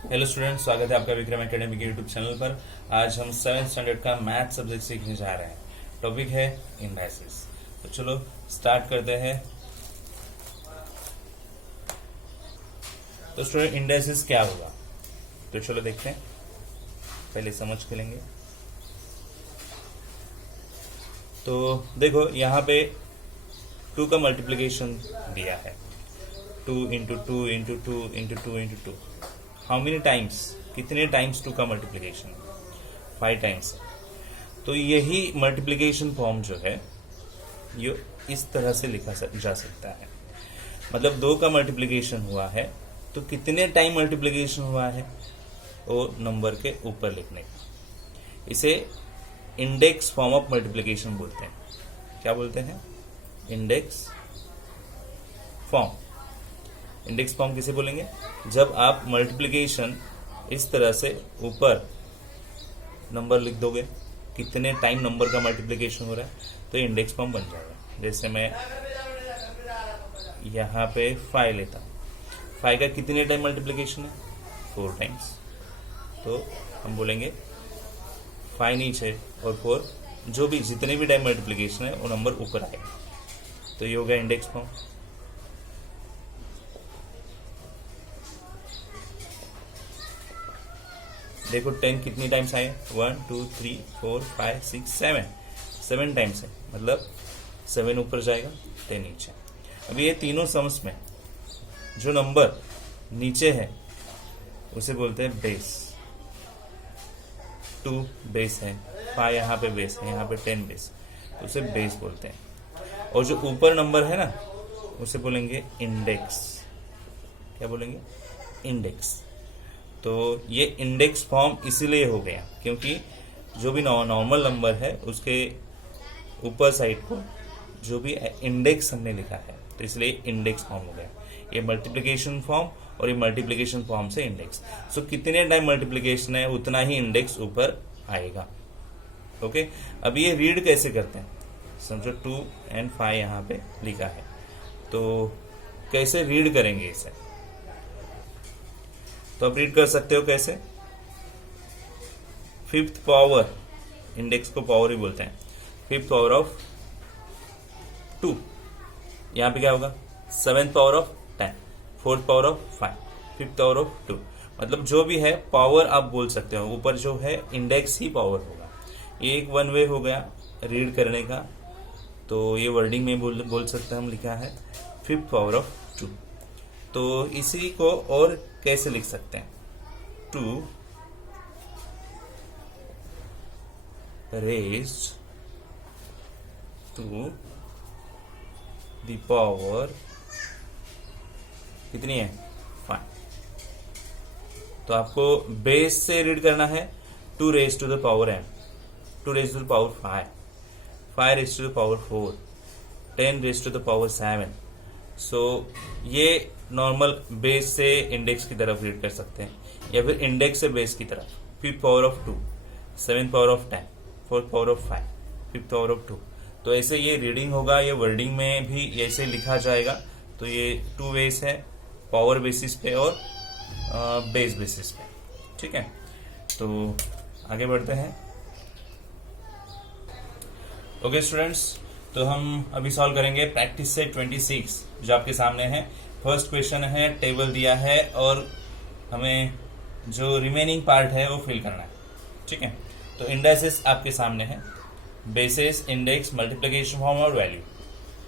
Hello students, स्वागत है आपका विक्रम एकेडमी के यूट्यूब चैनल पर। आज हम 7th स्टैंडर्ड का मैथ सब्जेक्ट सीखने जा रहे हैं। टॉपिक है इंडाइसिस। तो चलो स्टार्ट करते हैं। तो स्टूडेंट, इंडाइसिस क्या होगा? तो चलो देखते हैं, पहले समझ के लेंगे। तो देखो, यहाँ पे 2 का मल्टीप्लीकेशन दिया है, 2 into 2 into 2 into 2 into 2। How many times, कितने टाइम्स 2 का मल्टीप्लीकेशन? 5 टाइम्स। तो यही मल्टीप्लीकेशन फॉर्म जो है ये इस तरह से लिखा जा सकता है। मतलब 2 का मल्टीप्लीकेशन हुआ है तो कितने टाइम मल्टीप्लीकेशन हुआ है वो नंबर के ऊपर लिखने का। इसे इंडेक्स फॉर्म ऑफ मल्टीप्लीकेशन बोलते हैं। क्या बोलते हैं? Index form. इंडेक्स फॉर्म किसे बोलेंगे? जब आप मल्टीप्लिकेशन इस तरह से ऊपर नंबर लिख दोगे, कितने टाइम नंबर का मल्टीप्लिकेशन हो रहा है, तो इंडेक्स फॉर्म बन जाएगा। जैसे मैं यहाँ पे 5 लेता हूँ, 5 का कितने टाइम मल्टीप्लिकेशन है? 4 टाइम्स। तो हम बोलेंगे 5 नीचे और 4, जो भी जितने भी टाइम मल्टीप्लिकेशन है वो नंबर ऊपर आएगा। तो ये हो गया इंडेक्स फॉर्म। देखो 10 कितनी टाइम्स आए? 1 2 3 4 5 6 7 टाइम्स है, मतलब 7 ऊपर जाएगा, 10 नीचे। अभी ये तीनों सम्स में जो नंबर नीचे है उसे बोलते हैं बेस। 2 बेस है, 5 यहाँ पे बेस है, यहाँ पे 10 बेस, तो उसे बेस बोलते हैं। और जो ऊपर नंबर है ना उसे बोलेंगे इंडेक्स। क्या बोलेंगे? इंडेक्स। तो ये इंडेक्स फॉर्म इसीलिए हो गया क्योंकि जो भी नॉर्मल नंबर है उसके ऊपर साइड को जो भी इंडेक्स हमने लिखा है, तो इसलिए इंडेक्स फॉर्म हो गया। ये मल्टीप्लिकेशन फॉर्म और ये मल्टीप्लिकेशन फॉर्म से इंडेक्स। सो कितने टाइम मल्टीप्लिकेशन है उतना ही इंडेक्स ऊपर आएगा। ओके, अब ये रीड कैसे करते हैं? समझो 2 और 5 यहाँ पे लिखा है, तो कैसे रीड करेंगे इसे? तो आप रीड कर सकते हो कैसे? 5th पावर, इंडेक्स को पावर ही बोलते हैं, 5th पावर ऑफ 2। यहां पे क्या होगा? 7th power of 10, 4th power of 5, 5th power of 2। मतलब जो भी है पावर आप बोल सकते हो, ऊपर जो है इंडेक्स ही पावर होगा। ये एक वन वे हो गया रीड करने का। तो ये वर्डिंग में बोल सकते हैं, हम लिखा है 5th पावर ऑफ 2। तो इसी को और कैसे लिख सकते हैं? 2 raised to the power कितनी है? 5। तो आपको बेस से रीड करना है 2 raised to the power n, 2 raised to the power 5, 5 raised to the power 4, 10 raised to the power 7। सो ये नॉर्मल बेस से इंडेक्स की तरफ रीड कर सकते हैं, या फिर इंडेक्स से बेस की तरफ। 5th power of 2, 7th power of 10, 4th power of 5, 5th power of 2। तो ऐसे ये रीडिंग होगा, ये वर्डिंग में भी ऐसे लिखा जाएगा। तो ये 2 वेस है, पावर बेसिस पे और बेस बेसिस पे। ठीक है, तो आगे बढ़ते हैं। ओके स्टूडेंट्स, तो हम अभी सॉल्व करेंगे प्रैक्टिस से 26 जो आपके सामने है। फर्स्ट क्वेश्चन है, टेबल दिया है और हमें जो रिमेनिंग पार्ट है वो फिल करना है। ठीक है, तो इंडेक्सेस आपके सामने है, बेसिस, इंडेक्स, मल्टीप्लिकेशन फॉर्म और वैल्यू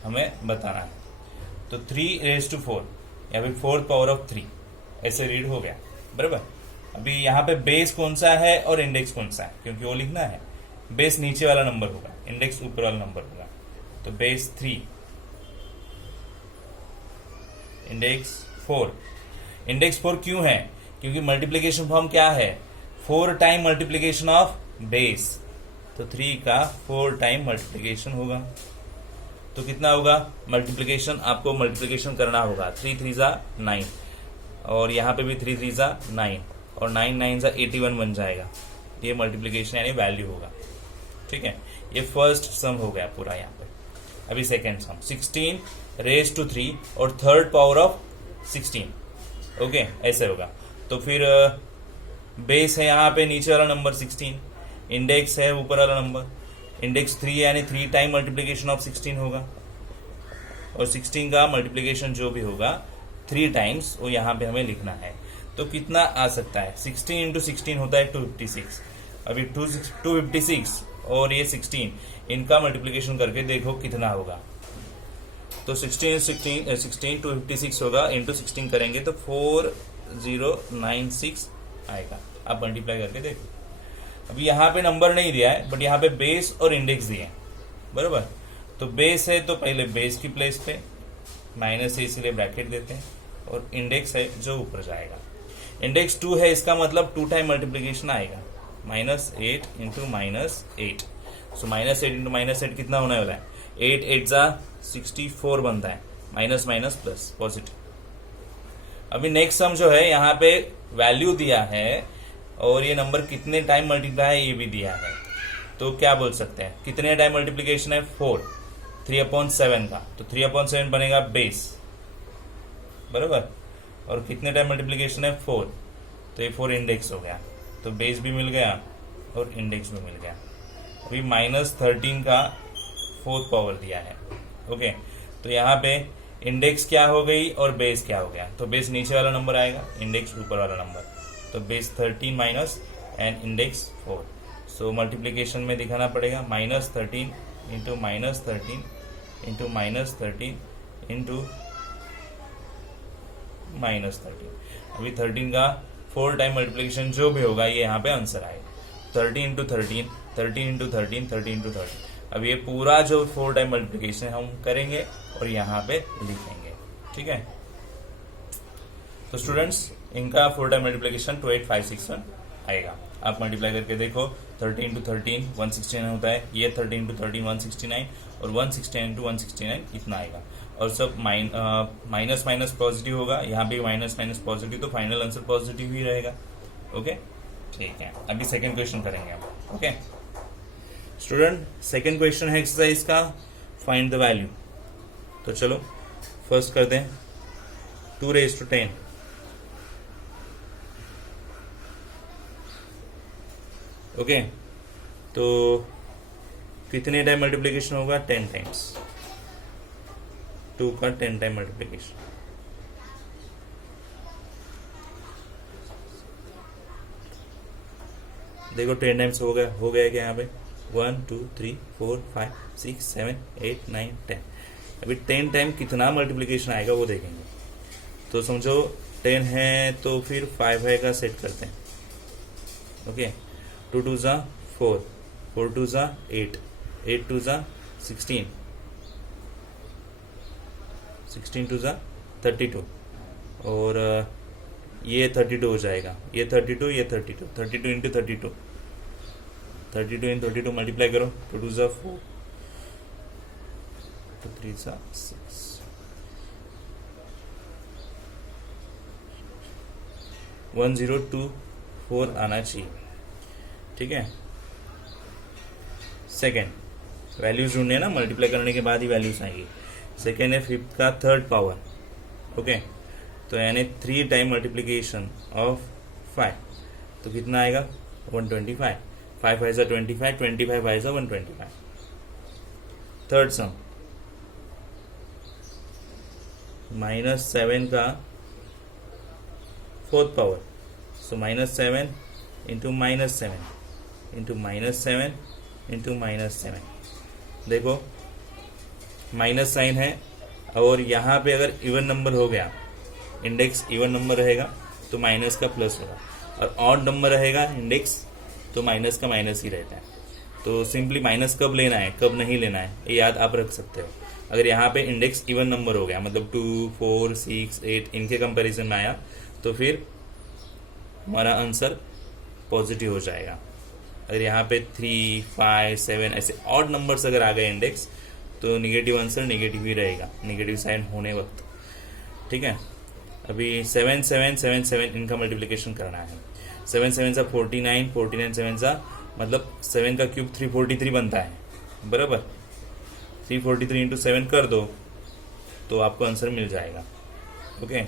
हमें बताना है। तो 3 raised to 4 या फिर 4th पावर ऑफ 3 ऐसे रीड हो गया, बराबर। अभी यहाँ पे बेस कौन सा है और इंडेक्स कौन सा है, क्योंकि वो लिखना है। बेस नीचे वाला नंबर होगा, इंडेक्स ऊपर वाला नंबर होगा। तो बेस 3, इंडेक्स 4। इंडेक्स 4 क्यों है? क्योंकि मल्टीप्लिकेशन फॉर्म क्या है? 4 टाइम मल्टीप्लिकेशन ऑफ बेस। तो 3 का 4 टाइम मल्टीप्लिकेशन होगा। तो कितना होगा मल्टीप्लिकेशन? आपको मल्टीप्लिकेशन करना होगा। 3 3 जा 9, और यहाँ पे भी 3 3 जा 9, और 9 9 जा 81 बन जाएगा। ये मल्टीप्लिकेशन यानी वैल्यू होगा। ठीक है, ये फर्स्ट सम हो गया पूरा यहाँ पे। अभी सेकेंड सम, 16 raised to 3 और 3rd पावर ऑफ 16। ओके, ऐसे होगा। तो फिर बेस है यहाँ पे नीचे वाला नंबर 16, इंडेक्स है ऊपर वाला नंबर, इंडेक्स 3 यानी 3 टाइम मल्टीप्लीकेशन ऑफ 16 होगा, और 16 का मल्टीप्लीकेशन जो भी होगा 3 टाइम्स वो यहाँ पे हमें लिखना है। तो कितना आ सकता है, 16 इंटू 16 होता है 256। अभी 256 और ये 16 इनका मल्टीप्लीकेशन करके देखो कितना होगा। तो 16 256 होगा, इंटू 16 करेंगे तो 4096 आएगा। आप मल्टीप्लाई करके देखो। अभी यहाँ पे नंबर नहीं दिया है, बट यहाँ पे बेस और इंडेक्स दिए हैं, बरोबर। तो बेस है तो पहले बेस की प्लेस पे माइनस है, इसलिए ब्रैकेट देते हैं, और इंडेक्स है जो ऊपर जाएगा। इंडेक्स 2 है, इसका मतलब 2 टाइम मल्टीप्लीकेशन आएगा, -8 इंटू -8। सो -8 इंटू -8 कितना होने वाला है, 8 8 जा 64 बनता है, माइनस माइनस प्लस पॉजिटिव। अभी नेक्स्ट सम जो है यहाँ पे वैल्यू दिया है और ये नंबर कितने टाइम मल्टीप्लाई है ये भी दिया है। तो क्या बोल सकते हैं, कितने टाइम मल्टीप्लीकेशन है, 4, 3/7 का, तो 3/7 बनेगा बेस, बराबर। और कितने टाइम मल्टीप्लीकेशन है, 4, तो ये 4 इंडेक्स हो गया, तो बेस भी मिल गया और इंडेक्स भी मिल गया। अभी -13 का 4th पावर दिया है, ओके। तो यहाँ पे इंडेक्स क्या हो गई और बेस क्या हो गया, तो बेस नीचे वाला नंबर आएगा, इंडेक्स ऊपर वाला नंबर, तो base 13 minus and index 4। So multiplication में दिखाना पड़ेगा -13 इंटू -13 इंटू -13 इंटू -13। अभी 13 का 4 टाइम मल्टीप्लीकेशन जो भी होगा ये यहाँ पे आंसर आएगा, 30 इंटू 13, 13 इंटू 13, 30 इंटू 30। अब ये पूरा जो 4 टाइम मल्टीप्लीकेशन हम करेंगे और यहाँ पे लिखेंगे, ठीक है। तो स्टूडेंट्स इनका 4 टाइम मल्टीप्लीकेशन 28561 आएगा। आप मल्टीप्लाई करके देखो, 30 इंटू 13 169 होता है, ये 30 इंटू 13 169, और 169 इंटू 169 इतना आएगा। और सब माइनस माइनस पॉजिटिव होगा, यहाँ भी माइनस माइनस पॉजिटिव, तो फाइनल आंसर पॉजिटिव ही रहेगा, ओके। ठीक है, अभी सेकेंड क्वेश्चन करेंगे हम, ओके स्टूडेंट। सेकेंड क्वेश्चन है एक्सरसाइज का, फाइंड द वैल्यू। तो चलो फर्स्ट करते हैं, 2⁻10। ओके, तो कितने टाइम मल्टीप्लीकेशन होगा, 10 टाइम्स, 2 का 10 टाइम मल्टीप्लीकेशन। देखो 10 टाइम्स हो गया क्या यहाँ पे, 1 2 3 4 5 6 7 8 9 10। अभी 10 टाइम कितना मल्टीप्लीकेशन आएगा वो देखेंगे। तो समझो 10 है तो फिर 5 है का सेट करते हैं, ओके। 2 2 जा 4, 4 2 जा 8, 8 2 जा 16, 16 2 जा 32, और ये 32 हो जाएगा, ये 32, ये 32, 32 इंटू 32, 32 इंटू 32 मल्टीप्लाई करो, 2 2 जा 4, 2 3 जा 6, 1024 आना चाहिए, ठीक है। सेकेंड वैल्यूज ढूंढने ना, मल्टीप्लाई करने के बाद ही वैल्यूज आएंगी। सेकेंड है 5th का 3rd पावर, ओके। तो यानी 3 टाइम मल्टीप्लीकेशन ऑफ 5, तो कितना आएगा, 125, 5 5 जा 25, 25 5 जा 125। थर्ड सम -7 का 4th पावर, सो -7 इंटू -7 इंटू -7 इंटू -7। देखो माइनस साइन है, और यहाँ पे अगर इवन नंबर हो गया, इंडेक्स इवन नंबर रहेगा तो माइनस का प्लस होगा, और ऑड नंबर रहेगा इंडेक्स तो माइनस का माइनस ही रहता है। तो सिंपली माइनस कब लेना है कब नहीं लेना है ये याद आप रख सकते हो। अगर यहाँ पे इंडेक्स इवन नंबर हो गया, मतलब 2 4 6 8 इनके कंपैरिजन में आया, तो फिर हमारा आंसर पॉजिटिव हो जाएगा। अगर यहाँ पे 3 5 7 ऐसे ऑड नंबर्स अगर आ गए इंडेक्स, तो निगेटिव आंसर निगेटिव ही रहेगा, निगेटिव साइन होने वक्त, ठीक है। अभी 7 7 7 7 इनका मल्टीप्लिकेशन करना है। 7 7 सा 49, 49 7 सा मतलब 7 का क्यूब 343 बनता है, बराबर। 343 इंटू 7 कर दो तो आपको आंसर मिल जाएगा, ओके।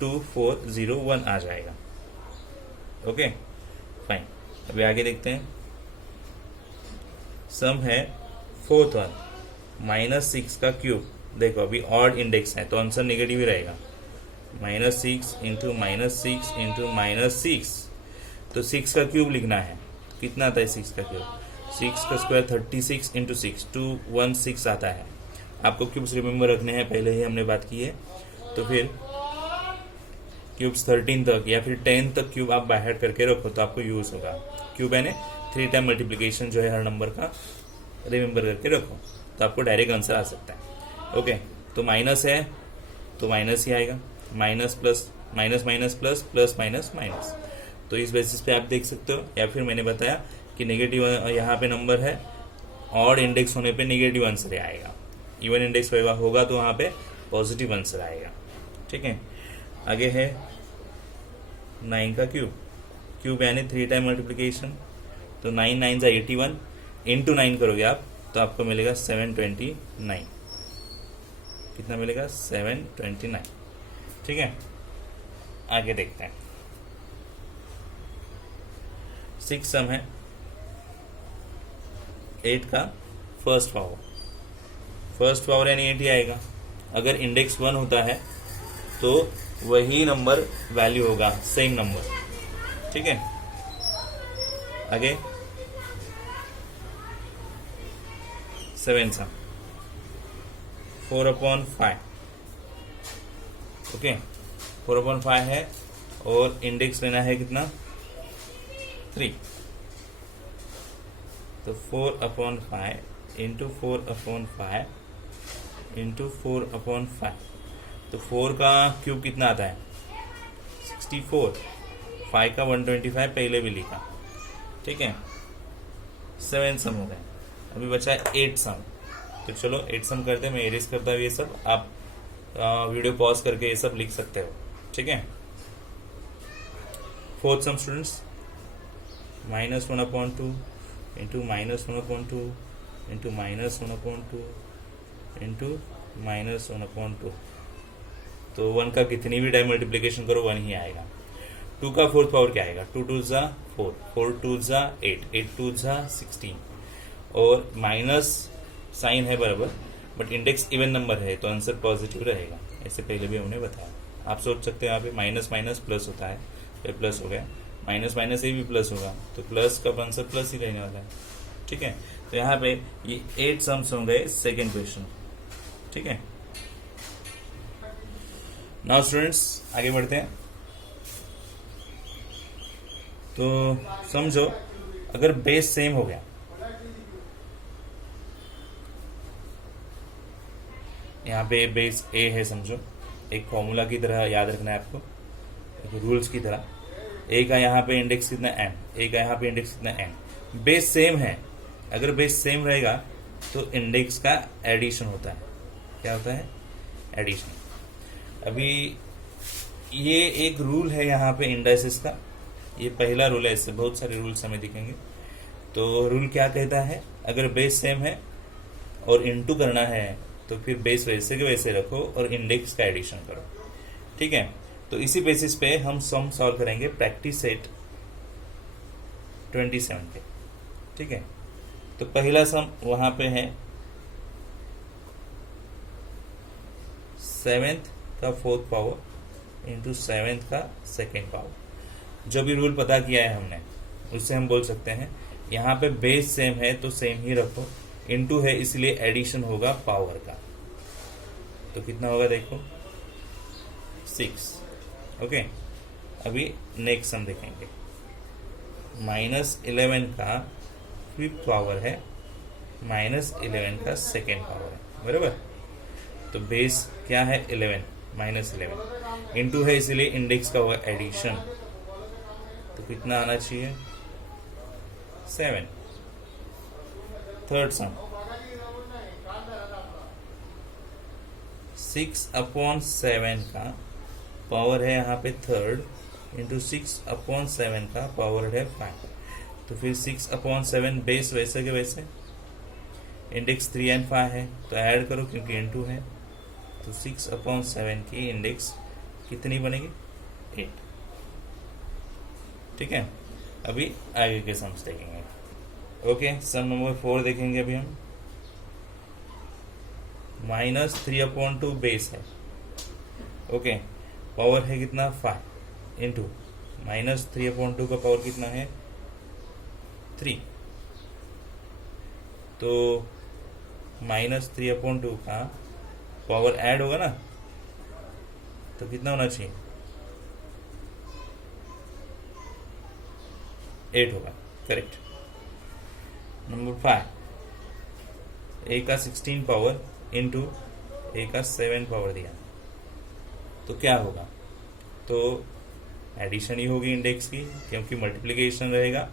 2401 आ जाएगा। Okay fine. अभी आगे देखते हैं। सम है फोर्थ वन -6 का क्यूब। देखो अभी ऑड इंडेक्स है तो आंसर नेगेटिव ही रहेगा। -6 इंटू -6 इंटू -6, तो 6 का क्यूब लिखना है। कितना आता है 6 का क्यूब? 6 का स्क्वायर 36 इंटू 6 216 आता है। आपको क्यूब्स रिमेंबर रखने हैं, पहले ही हमने बात की है। तो फिर क्यूब्स 13 तक या फिर 10 तक क्यूब आप बाय हार्ट करके रखो तो आपको यूज होगा। क्यूब यानी 3 टाइम मल्टीप्लिकेशन जो है हर नंबर का रिमेंबर करके रखो तो आपको डायरेक्ट आंसर आ सकता है। ओके, तो माइनस है तो माइनस ही आएगा। Minus plus minus minus plus plus minus minus, तो इस बेसिस पे आप देख सकते हो। या फिर मैंने बताया कि नेगेटिव यहाँ पे नंबर है, ऑड इंडेक्स होने पे नेगेटिव आंसर आएगा। इवन इंडेक्स होगा तो वहाँ पे पॉजिटिव आंसर आएगा। ठीक है, आगे है 9 का क्यूब। क्यूब यानी 3 टाइम मल्टीप्लिकेशन, तो 9 9 जा 81 इंटू 9 करोगे आप तो आपको मिलेगा 729। कितना मिलेगा? 729। ठीक है, आगे देखते हैं। 6 सम है 8 का फर्स्ट पावर। फर्स्ट पावर यानी 8 ही आएगा। अगर इंडेक्स 1 होता है तो वही नंबर वैल्यू होगा, सेम नंबर। ठीक है, आगे 7 सम 4/5। ओके, 4/5 है और इंडेक्स लेना है कितना? 3। तो 4/5 इंटू 4/5 इंटू 4/5, तो 4 का क्यूब कितना आता है? 64। 5 का 125 पहले भी लिखा। ठीक है, 7 सम हो गए। अभी बचा है 8 सम। तो चलो 8 सम करते हैं। मैं एरेज करता हूँ ये सब, आप वीडियो पॉज करके ये सब लिख सकते हो। ठीक है, fourth sum students -1/2 into -1/2 into -1/2 into -1/2, तो 1 का कितनी भी टाइम मल्टीप्लिकेशन करो 1 ही आएगा। 2 का फोर्थ पावर क्या आएगा? 2 2 जा 4, 4 2 जा 8, 8 2 जा 16, और माइनस साइन है बराबर, बट इंडेक्स इवन नंबर है तो आंसर पॉजिटिव रहेगा। ऐसे पहले भी हमने बताया। आप सोच सकते हैं यहाँ पे माइनस माइनस प्लस होता है, ये प्लस हो गया, माइनस माइनस ये भी प्लस होगा, तो प्लस का आंसर प्लस ही रहने वाला है। ठीक है, तो यहाँ पे ये 8 सम्स हो गए सेकेंड क्वेश्चन। ठीक है, नाउ स्टूडेंट्स आगे बढ़ते हैं। तो समझो अगर बेस सेम हो गया, यहाँ पे बेस ए है समझो, एक फॉर्मूला की तरह याद रखना है आपको, एक रूल्स की तरह। ए का यहाँ पे इंडेक्स कितना m, ए का यहाँ पे इंडेक्स कितना n। बेस सेम है, अगर बेस सेम रहेगा तो इंडेक्स का एडिशन होता है। क्या होता है? एडिशन। अभी ये एक रूल है यहाँ पे इंडाइसेस का, ये पहला रूल है, इससे बहुत सारे रूल्स हमें दिखेंगे। तो रूल क्या कहता है? अगर बेस सेम है और इनटू करना है तो फिर बेस वैसे के वैसे रखो और इंडेक्स का एडिशन करो। ठीक है, तो इसी बेसिस पे हम सम सॉल्व करेंगे प्रैक्टिस सेट 27 पे। ठीक है, तो पहला सम वहां पे है 7th का फोर्थ पावर इंटू 7th का सेकेंड पावर। जो भी रूल पता किया है हमने उससे हम बोल सकते हैं यहाँ पे बेस सेम है तो सेम ही रखो, इनटू है इसलिए एडिशन होगा पावर का। तो कितना होगा देखो 6। ओके, अभी नेक्स्ट सम देखेंगे। -11 का फिफ्थ पावर है, -11 का सेकेंड पावर है, बराबर। तो बेस क्या है? 11, -11 इनटू है इसलिए इंडेक्स का होगा एडिशन। तो कितना आना चाहिए? 7। थर्ड सम 6/7 का पावर है यहाँ पे थर्ड इंटू 6/7 का पावर है 5। तो फिर 6/7 बेस वैसे के वैसे, इंडेक्स 3 और 5 है तो ऐड करो क्योंकि इनटू है, तो 6/7 की इंडेक्स कितनी बनेगी 8। ठीक है, अभी आगे के सम्स देखेंगे। ओके, सम नंबर 4 देखेंगे अभी हम। -3/2 बेस है। ओके, पावर है कितना 5 इंटू -3/2 का पावर कितना है 3। तो -3/2 का पावर ऐड होगा ना, तो कितना होना चाहिए 8 होगा। करेक्ट। नंबर 5, a का 16 पावर इंटू a का 7 पावर दिया, तो क्या होगा? तो एडिशन ही होगी इंडेक्स की, क्योंकि मल्टीप्लिकेशन रहेगा,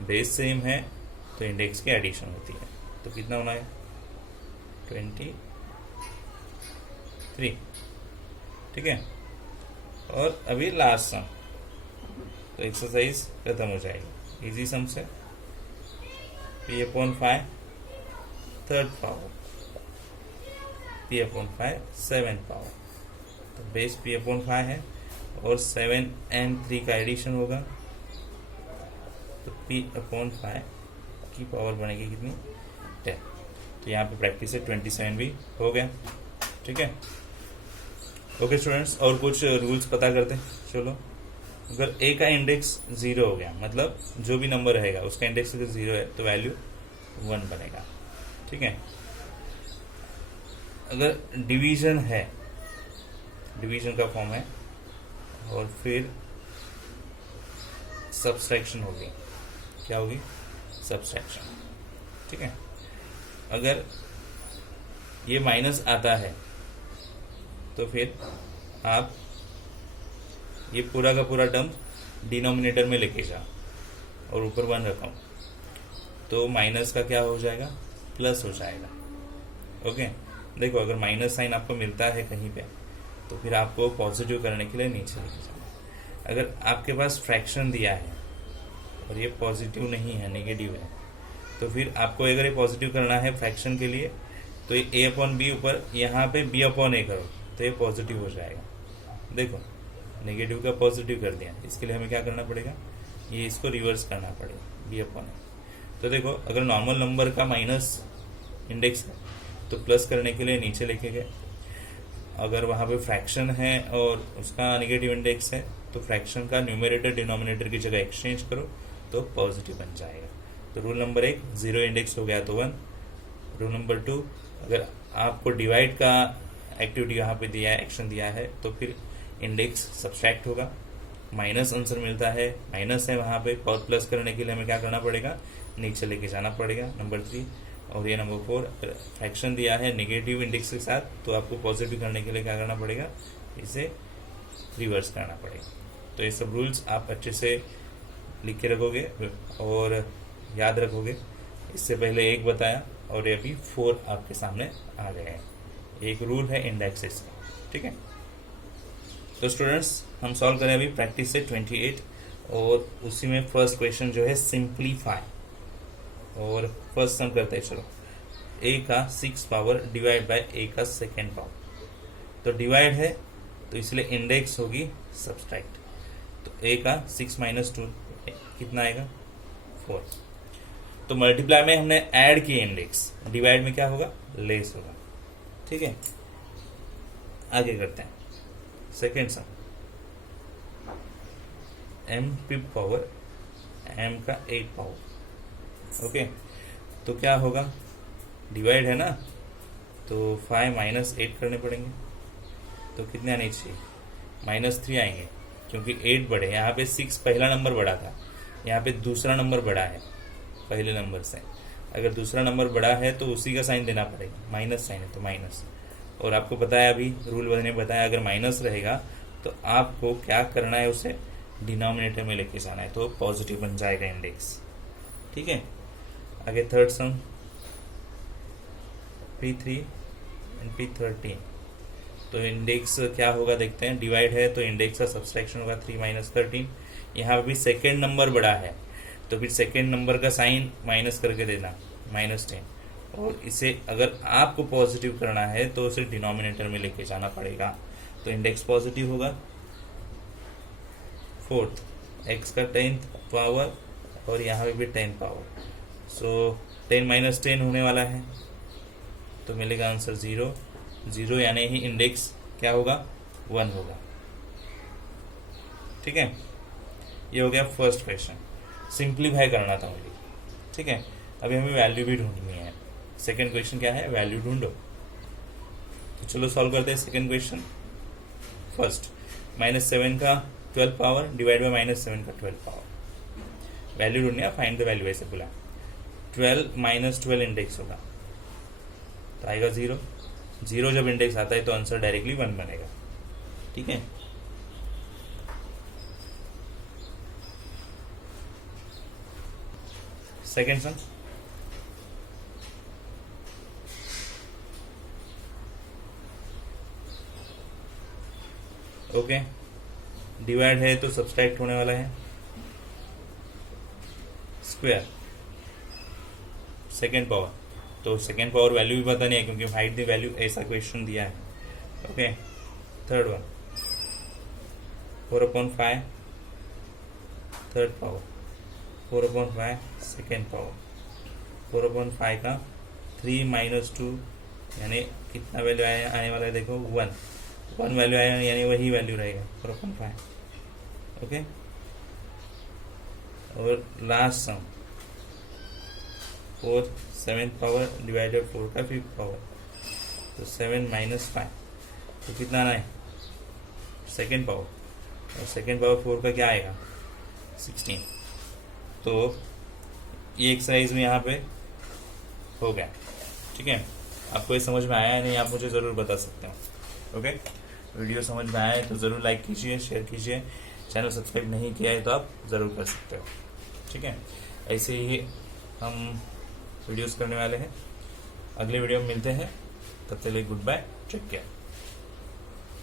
बेस सेम है, तो इंडेक्स की एडिशन होती है। तो कितना होना है 23। ठीक है, और अभी लास्ट सम, तो एक्सरसाइज खत्म हो जाएगी। इजी सम से p/5 third power, p/5 7 power, तो बेस p/5 है और 7 and 3 का एडिशन होगा, तो p/5 की पावर बनेगी कितनी 10। तो यहाँ पे प्रैक्टिस है 27 भी हो गया। ठीक है, ओके स्टूडेंट्स, और कुछ रूल्स पता करते हैं। चलो, अगर a का इंडेक्स 0 हो गया, मतलब जो भी नंबर रहेगा उसका इंडेक्स अगर 0 है तो वैल्यू 1 बनेगा। ठीक है, अगर डिवीजन है, डिवीजन का फॉर्म है, और फिर सब्सट्रैक्शन होगी, क्या होगी सब्सट्रैक्शन। ठीक है, अगर ये माइनस आता है तो फिर आप ये पूरा का पूरा टर्म डिनोमिनेटर में लेके जाओ और ऊपर 1 रखो, तो माइनस का क्या हो जाएगा प्लस हो जाएगा। ओके, देखो अगर माइनस साइन आपको मिलता है कहीं पे, तो फिर आपको पॉजिटिव करने के लिए नीचे लेके जाना है। अगर आपके पास फ्रैक्शन दिया है और ये पॉजिटिव नहीं है, नेगेटिव है, तो फिर आपको अगर ये पॉजिटिव करना है फ्रैक्शन के लिए, तो ये a/b ऊपर यहाँ पे b/a करो, तो ये पॉजिटिव हो जाएगा। देखो नेगेटिव का पॉजिटिव कर दिया, इसके लिए हमें क्या करना पड़ेगा, ये इसको रिवर्स करना पड़ेगा b/a। तो देखो अगर नॉर्मल नंबर का माइनस इंडेक्स है तो प्लस करने के लिए नीचे लेके गए, अगर वहाँ पे फ्रैक्शन है और उसका नेगेटिव इंडेक्स है तो फ्रैक्शन का न्यूमरेटर डिनोमिनेटर की जगह एक्सचेंज करो तो पॉजिटिव बन जाएगा। तो रूल नंबर 1 0 इंडेक्स हो गया तो 1। रूल नंबर 2, अगर आपको डिवाइड का एक्टिविटी यहाँ पे दिया है, एक्शन दिया है, तो फिर इंडेक्स सब्सट्रैक्ट होगा, माइनस आंसर मिलता है, माइनस है वहाँ पे, और प्लस करने के लिए हमें क्या करना पड़ेगा, नीचे लेके जाना पड़ेगा। नंबर 3 और ये नंबर 4, फ्रैक्शन दिया है नेगेटिव इंडेक्स के साथ, तो आपको पॉजिटिव करने के लिए क्या करना पड़ेगा, इसे रिवर्स करना पड़ेगा। तो ये सब रूल्स आप अच्छे से लिख के रखोगे और याद रखोगे। इससे पहले 1 बताया और ये अभी 4 आपके सामने आ गए हैं। एक रूल है इंडेक्सेस का। ठीक है, तो स्टूडेंट्स हम सॉल्व करें अभी प्रैक्टिस से 28, और उसी में फर्स्ट क्वेश्चन जो है सिंप्लीफाई, और फर्स्ट सम करते हैं। चलो, a का 6 पावर डिवाइड बाय a का 2nd पावर, तो डिवाइड है तो इसलिए इंडेक्स होगी सब्सट्रैक्ट, तो a का 6 - 2 कितना आएगा 4। तो मल्टीप्लाई में हमने ऐड किए इंडेक्स, डिवाइड में क्या होगा लेस होगा। ठीक है, आगे करते हैं second sum, m5 power m का 8 पावर। ओके, तो क्या होगा, डिवाइड है ना, तो 5 - 8 करने पड़ेंगे, तो कितने आने चाहिए -3 आएंगे, क्योंकि 8 बड़े, यहाँ पे 6 पहला नंबर बड़ा था, यहाँ पे दूसरा नंबर बड़ा है पहले नंबर से। अगर दूसरा नंबर बड़ा है तो उसी का साइन देना पड़ेगा, माइनस साइन है तो माइनस। और आपको पता है अभी रूल वाले ने बताया, अगर माइनस रहेगा तो आपको क्या करना है, उसे डिनोमिनेटर में लेके जाना है, तो पॉजिटिव बन जाएगा इंडेक्स। ठीक है, आगे third some, P3 and P13, तो इंडेक्स क्या होगा देखते हैं। डिवाइड है तो इंडेक्स का सब्सट्रैक्शन होगा 3 - 13। यहाँ भी सेकेंड नंबर बड़ा है, तो फिर सेकेंड नंबर का साइन माइनस करके देना -10, और इसे अगर आपको पॉजिटिव करना है तो उसे डिनोमिनेटर में लेके जाना पड़ेगा, तो इंडेक्स पॉजिटिव होगा 4th, x का 10th पावर और यहाँ पे भी 10 पावर, सो 10 माइनस 10 होने वाला है, तो मिलेगा आंसर 0, 0 यानी ही इंडेक्स क्या होगा 1 होगा। ठीक है, ये हो गया फर्स्ट क्वेश्चन, सिंप्लीफाई करना था मुझे। ठीक है, अभी हमें वैल्यू भी ढूंढनी है। सेकंड क्वेश्चन क्या है, वैल्यू ढूंढो। तो चलो सॉल्व करते हैं सेकंड क्वेश्चन। फर्स्ट, -7 का 12 पावर डिवाइड बाय -7 का 12 पावर, वैल्यू ढूंढनी है, फाइंड द वैल्यू ऐसे बोला। 12 माइनस 12 इंडेक्स होगा तो आएगा 0, 0 जब इंडेक्स आता है तो आंसर डायरेक्टली 1 बनेगा। ठीक है, सेकेंड सम, ओके, डिवाइड है तो सब्सट्रैक्ट होने वाला है, स्क्वायर सेकेंड पावर, तो सेकेंड पावर वैल्यू भी पता नहीं है क्योंकि फाइंड द वैल्यू ऐसा क्वेश्चन दिया है। Okay, third one 4/5 third power, 4/5 second power, 4/5 का 3 माइनस 2 यानी कितना वैल्यू आने वाला है, देखो 1 वैल्यू आया यानी वही वैल्यू रहेगा 4/5। ओके, और लास्ट सम 4 7th पावर डिवाइडेड 4 का 5th पावर, तो 7 माइनस 5 तो कितना आना है सेकेंड पावर, और सेकेंड पावर 4 का क्या आएगा 16। तो ये एक्सरसाइज में यहाँ पे हो गया। ठीक है, आपको ये समझ में आया है नहीं, आप मुझे ज़रूर बता सकते हो। ओके, वीडियो समझ में आया है तो ज़रूर लाइक कीजिए, शेयर कीजिए, चैनल सब्सक्राइब नहीं किया है तो आप ज़रूर कर सकते हो। ठीक है, ऐसे ही हम वीडियोस करने वाले हैं, अगले वीडियो में मिलते हैं, तब तक के लिए गुड बाय, टेक केयर।